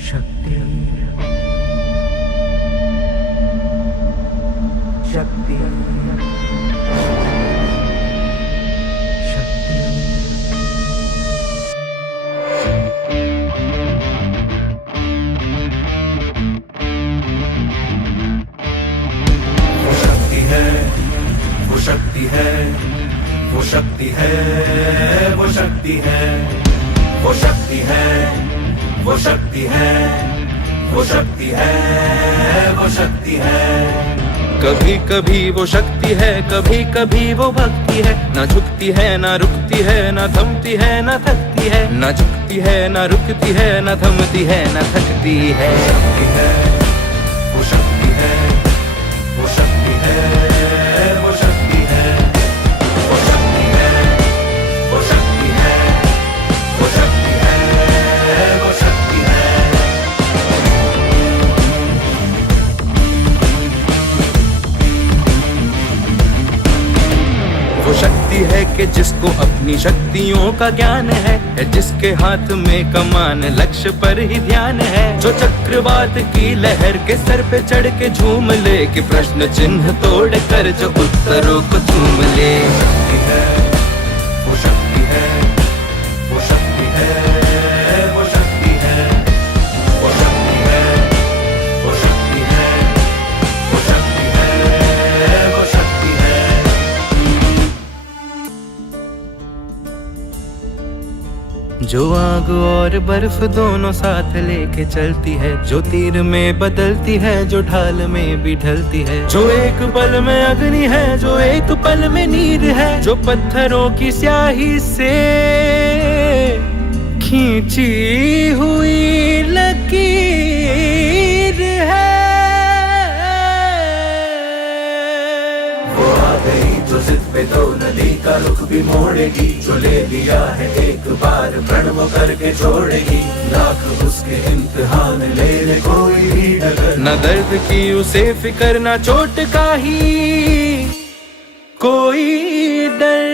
शक्ति शक्ति शक्ति वो शक्ति है, वो शक्ति है, वो शक्ति है, वो शक्ति है, वो शक्ति है, वो शक्ति है, वो शक्ति है, वो शक्ति है। कभी कभी वो शक्ति है, कभी कभी वो भक्ति है। ना झुकती है ना रुकती है, ना थमती है ना थकती है। ना झुकती है ना रुकती है, ना थमती है ना थकती है। शक्ति है, वो शक्ति है, वो शक्ति है, वो शक्ति है, वो शक्ति है, वो शक्ति है, वो शक्ति है, वो शक्ति है। वो शक्ति है कि जिसको अपनी शक्तियों का ज्ञान है, जिसके हाथ में कमान लक्ष्य पर ही ध्यान है। जो चक्रवात की लहर के सर पे चढ़ के झूम ले, कि प्रश्न चिन्ह तोड़ कर जो उत्तरों को चूम ले। शक्ति है, वो शक्ति है, वो शक्ति है, वो शक्ति है, वो शक्ति है, वो शक्ति है, वो शक्ति है, वो शक्ति है। जो आग और बर्फ दोनों साथ लेके चलती है, जो तीर में बदलती है, जो ढाल में भी ढलती है। जो एक पल में अग्नि है, जो एक पल में नीर है। जो पत्थरों की स्याही से खींची हुई लकीर है। वो आ गई जो जिद पे तो नदी का रुख भी मोड़ेगी। जो ले लिया है एक बार प्रण वो करके छोड़ेगी। लाख उसके इम्तिहान ले ले कोई भी डगर। न दर्द की उसे फिकर, न चोट का ही कोई डर।